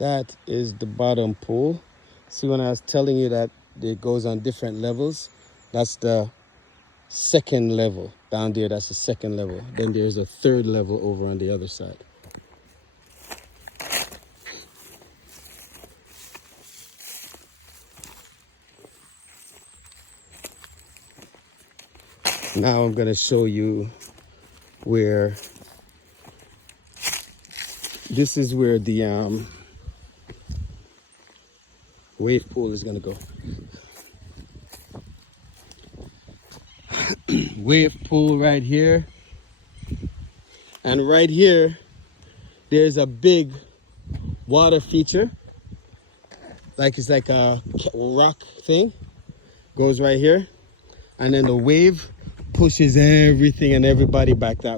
That is the bottom pool. See, when I was telling you that it goes on different levels, that's the second level down there. That's the second level. Then there's a third level over on the other side. Now I'm going to show you where this is where the wave pool is going to go. Wave pool right here. And right here, there's a big water feature. It's like a rock thing. Goes right here. And then the wave pushes everything and everybody back that way.